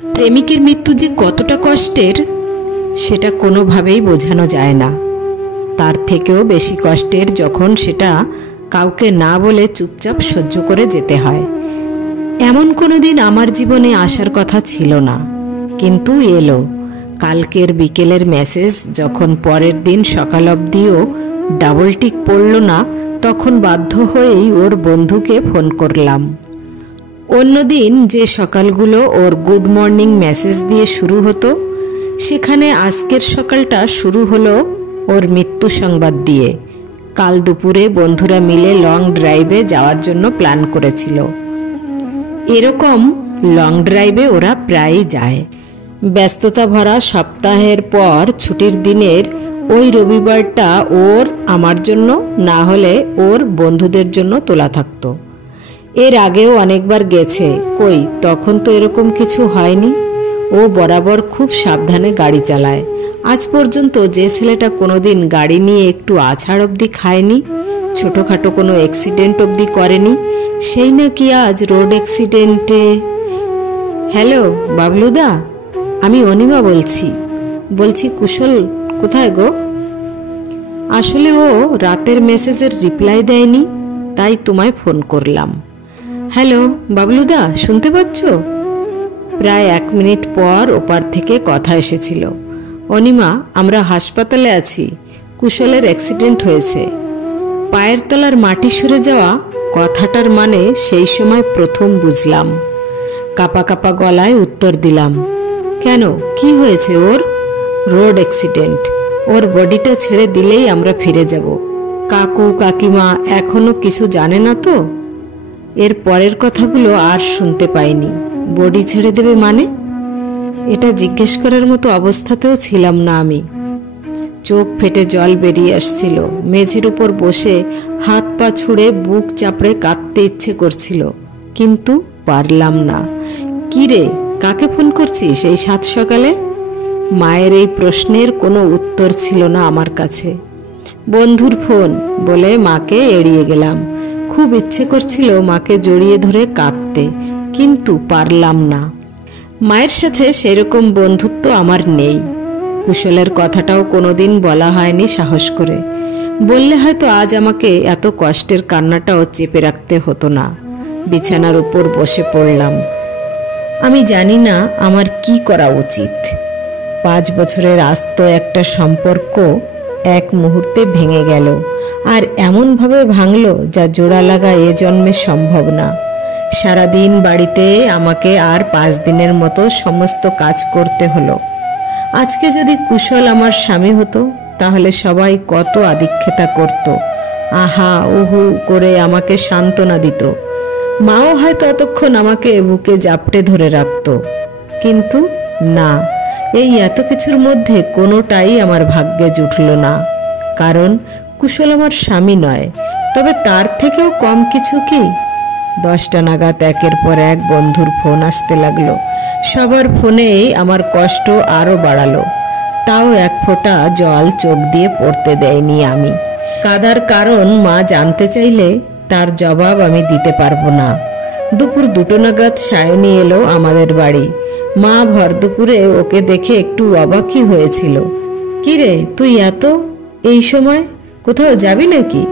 প্রেমিকের মৃত্যু যে কতটা কষ্টের সেটা কোনোভাবেই বোঝানো যায় না। তার থেকেও বেশি কষ্টের যখন সেটা কাউকে না বলে চুপচাপ সহ্য করে যেতে হয়। এমন কোনো দিন আমার জীবনে আসার কথা ছিল না, কিন্তু এলো। কালকের বিকেলের মেসেজ যখন পরের দিন সকাল অবধিও ডাবল টিক পড়ল না, তখন বাধ্য হয়েই ওর বন্ধুকে ফোন করলাম। অন্যদিন যে সকালগুলো ওর গুড মর্নিং মেসেজ দিয়ে শুরু হতো, সেখানে আজকের সকালটা শুরু হলো ওর মৃত্যু সংবাদ দিয়ে। কাল দুপুরে বন্ধুরা মিলে লং ড্রাইভে যাওয়ার জন্য প্ল্যান করেছিল। এরকম লং ড্রাইভে ওরা প্রায়ই যায়। ব্যস্ততা ভরা সপ্তাহের পর ছুটির দিনের ওই রবিবারটা ওর আমার জন্য না হলে ওর বন্ধুদের জন্য তোলা থাকতো। এর আগেও অনেকবার গেছে, কই তখন তো এরকম কিছু হয়নি। ও বরাবর খুব সাবধানে গাড়ি চালায়। আজ পর্যন্ত যে ছেলেটা কোনোদিন গাড়ি নিয়ে একটু আছাড় অবধি খায়নি, ছোটোখাটো কোনো অ্যাক্সিডেন্ট অবধি করেনি, সেই নাকি আজ রোড অ্যাক্সিডেন্টে। হ্যালো বাবলুদা, আমি অনিমা বলছি কুশল কোথায় গো? আসলে ও রাতের মেসেজের রিপ্লাই দেয়নি, তাই তোমায় ফোন করলাম। হ্যালো বাবলুদা, শুনতে পাচ্ছ? প্রায় 1 মিনিট পর ওপার থেকে কথা এসেছিল। অনিমা, আমরা হাসপাতালে আছি, কুশলের অ্যাক্সিডেন্ট হয়েছে। পায়ের তলার মাটি সরে যাওয়া কথাটার মানে সেই সময় প্রথম বুঝলাম। কাপা কাপা গলায় উত্তর দিলাম, কেন, কি হয়েছে ওর? Road accident. ওর বডিটা ছেড়ে দিলেই আমরা ফিরে যাব। কাকু কাকিমা এখনো কিছু জানে না তো? এর পরের কথাগুলো আর শুনতে পাইনি। বডি ছেড়ে দেবে মানে? এটা জিজ্ঞেস করার মতো অবস্থাতেও ছিলাম না আমি। চোখ ফেটে জল বেরিয়ে আসছিল। মেঝের উপর বসে হাত পা ছুঁড়ে বুক চাপড়ে কাঁদতে ইচ্ছে করছিল, কিন্তু পারলাম না। কি রে, কাকে ফোন করছিস এই সাত সকালে? মায়ের এই প্রশ্নের কোনো উত্তর ছিল না আমার কাছে। বন্ধুর ফোন বলে মাকে এড়িয়ে গেলাম। খুব ইচ্ছে করছিল মাকে জড়িয়ে ধরে কাঁদতে, কিন্তু পারলাম না। মায়ের সাথে সেরকম বন্ধুত্ব আমার নেই। কুশলের কথাটাও কোনোদিন বলা হয়নি সাহস করে। বললে হয়তো আজ আমাকে এত কষ্টের কান্নাটাও চেপে রাখতে হতো না। বিছানার উপর বসে পড়লাম। আমি জানি না আমার কি করা উচিত। 5 বছরের আস্ত একটা সম্পর্ক এক মুহূর্তে ভেঙে গেল, আর এমনভাবে ভাঙলো যা জোড়া লাগা এ জন্মে সম্ভব না। সারাদিন বাড়িতে আমাকে আর 5 দিনের মতো সমস্ত কাজ করতে হলো। আজকে যদি কুশল আমার স্বামী হতো, তাহলে সবাই কত আদিক্ষেতা করত, আহা উহু করে আমাকে সান্ত্বনা দিত। মাও হয়তো ততক্ষণ আমাকে বুকে জাপটে ধরে রাখত। কিন্তু না, এই এত কিছুর মধ্যে কোনোটাই আমার ভাগ্যে জুটল না। কারণ কুশল আমার স্বামী নয়। তবে তার থেকেও কম কিছু কি? 10টা নাগাদ একের পর এক বন্ধুর ফোন আসতে লাগলো। সবার ফোনেই আমার কষ্ট আরো বাড়ালো। তাও এক ফোঁটা জল চোখ দিয়ে পড়তে দেয়নি আমি। কাদার কারণ মা জানতে চাইলে তার জবাব আমি দিতে পারবো না। দুপুর 2টো নাগাদ সায়নী এলো আমাদের বাড়ি। মা ভর দুপুরে ওকে দেখে একটু অবাকই হয়েছিল। কিরে, তুই এই সময় কোথাও যাবি নাকি?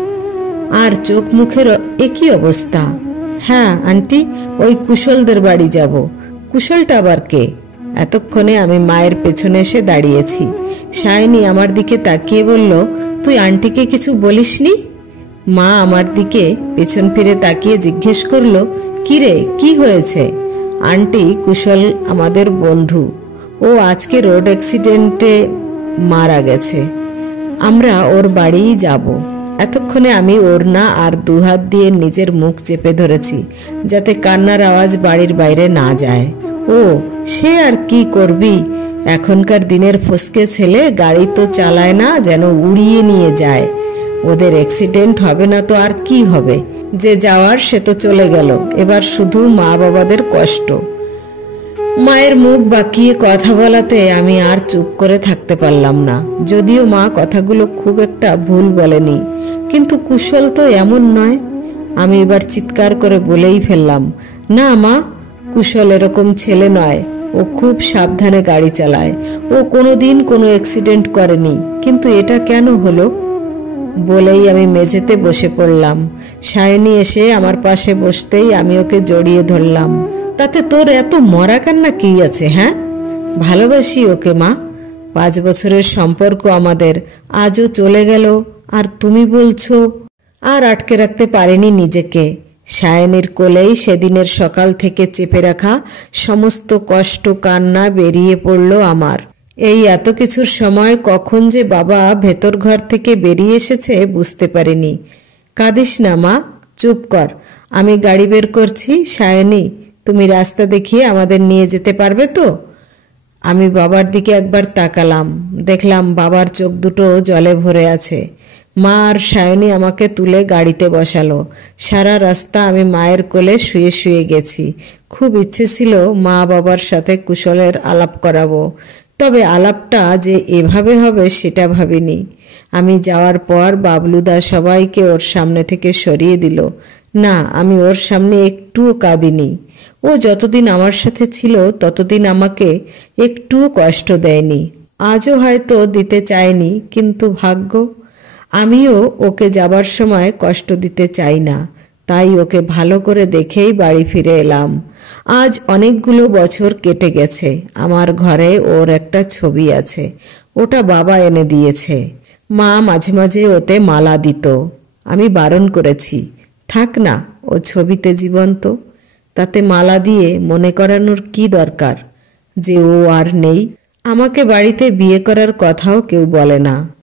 আর চোখ মুখের একই অবস্থা। হ্যাঁ আন্টি, ওই কুশলদের বাড়ি যাব। কুশলটা আবার কে? এতক্ষণে আমি মায়ের পেছনে এসে দাঁড়িয়েছি। সায়নী আমার দিকে তাকিয়ে বলল, তুই আন্টিকে কিছু বলিসনি? মা আমার দিকে পেছন ফিরে তাকিয়ে জিজ্ঞেস করলো, কিরে, কি হয়েছে? আন্টি, কুশল আমাদের বন্ধু, ও আজকে রোড অ্যাক্সিডেন্টে মারা গেছে। আমরা ওর বাড়িই যাব। এতক্ষণে আমি ওড়না আর 2 হাত দিয়ে নিজের মুখ চেপে ধরেছি, যাতে কান্নার আওয়াজ বাড়ির বাইরে না যায়। ও, সে আর কি করবি, এখনকার দিনের ফসকে ছেলে গাড়ি তো চালায় না, যেন উড়িয়ে নিয়ে যায়। ওদের অ্যাক্সিডেন্ট হবে না তো আর কি হবে? যে যাওয়ার সে তো চলে গেল, এবার শুধু মা বাবাদের কষ্ট। মায়ের মুখ বাঁকিয়ে কথা বলাতে আমি আর চুপ করে থাকতে পারলাম না। যদিও মা কথাগুলো খুব একটা ভুল বলেনি, কিন্তু কুশল তো এমন নয়। আমি এবার চিৎকার করে বলেই ফেললাম, না মা, কুশল এরকম ছেলে নয়। ও খুব সাবধানে গাড়ি চালায়, ও কোনোদিন কোনো অ্যাক্সিডেন্ট করেনি, কিন্তু এটা কেন হলো? বলেই আমি মেঝেতে বসে পড়লাম। সায়নী এসে আমার পাশে বসতেই আমি ওকে জড়িয়ে ধরলাম। তাতে তোর এত মরা কান্না কি আছে? হ্যাঁ, ভালোবাসি ওকে মা। 5 বছরের সম্পর্ক আমাদের, আজও চলে গেল আর তুমি বলছো? আর আটকে রাখতে পারিনি নিজেকে। সায়নীর কোলেই সেদিনের সকাল থেকে চেপে রাখা সমস্ত কষ্ট কান্না বেরিয়ে পড়ল আমার। এই এত কিছুর সময় কখন যে বাবা ভেতর ঘর থেকে বেরিয়ে এসেছে বুঝতে পারিনি। কাঁদিস না মা, চুপ কর, আমি গাড়ি বের করছি। সায়নী, তুমি রাস্তা দেখিয়ে আমাদের নিয়ে যেতে পারবে তো? আমি বাবার দিকে একবার তাকালাম, দেখলাম বাবার চোখ দুটো জলে ভরে আছে। মা আর সায়নী আমাকে তুলে গাড়িতে বসালো। সারা রাস্তা আমি মায়ের কোলে শুয়ে শুয়ে গেছি। খুব ইচ্ছে ছিল মা বাবার সাথে কুশলের আলাপ করাবো, তবে আলাপটা যে এভাবে হবে সেটা ভাবিনি। আমি যাওয়ার পর বাবলুদা সবাইকে ওর সামনে থেকে সরিয়ে দিল। না, আমি ওর সামনে একটুও কাঁদিনি। ও যতদিন আমার সাথে ছিল ততদিন আমাকে একটুও কষ্ট দেয়নি, আজও হয়তো দিতে চায়নি, কিন্তু ভাগ্য। আমিও ওকে যাবার সময় কষ্ট দিতে চাই না, তাই ওকে ভালো করে দেখেই বাড়ি ফিরে এলাম। আজ অনেকগুলো বছর কেটে গেছে। আমার ঘরে ওর একটা ছবি আছে, ওটা বাবা এনে দিয়েছে। মা মাঝে মাঝে ওতে মালা দিত, আমি বারণ করেছি, থাক না, ও ছবিতে জীবন্ত, তাতে মালা দিয়ে মনে করানোর কি দরকার যে ও আর নেই? আমাকে বাড়িতে বিয়ে করার কথাও কেউ বলে না।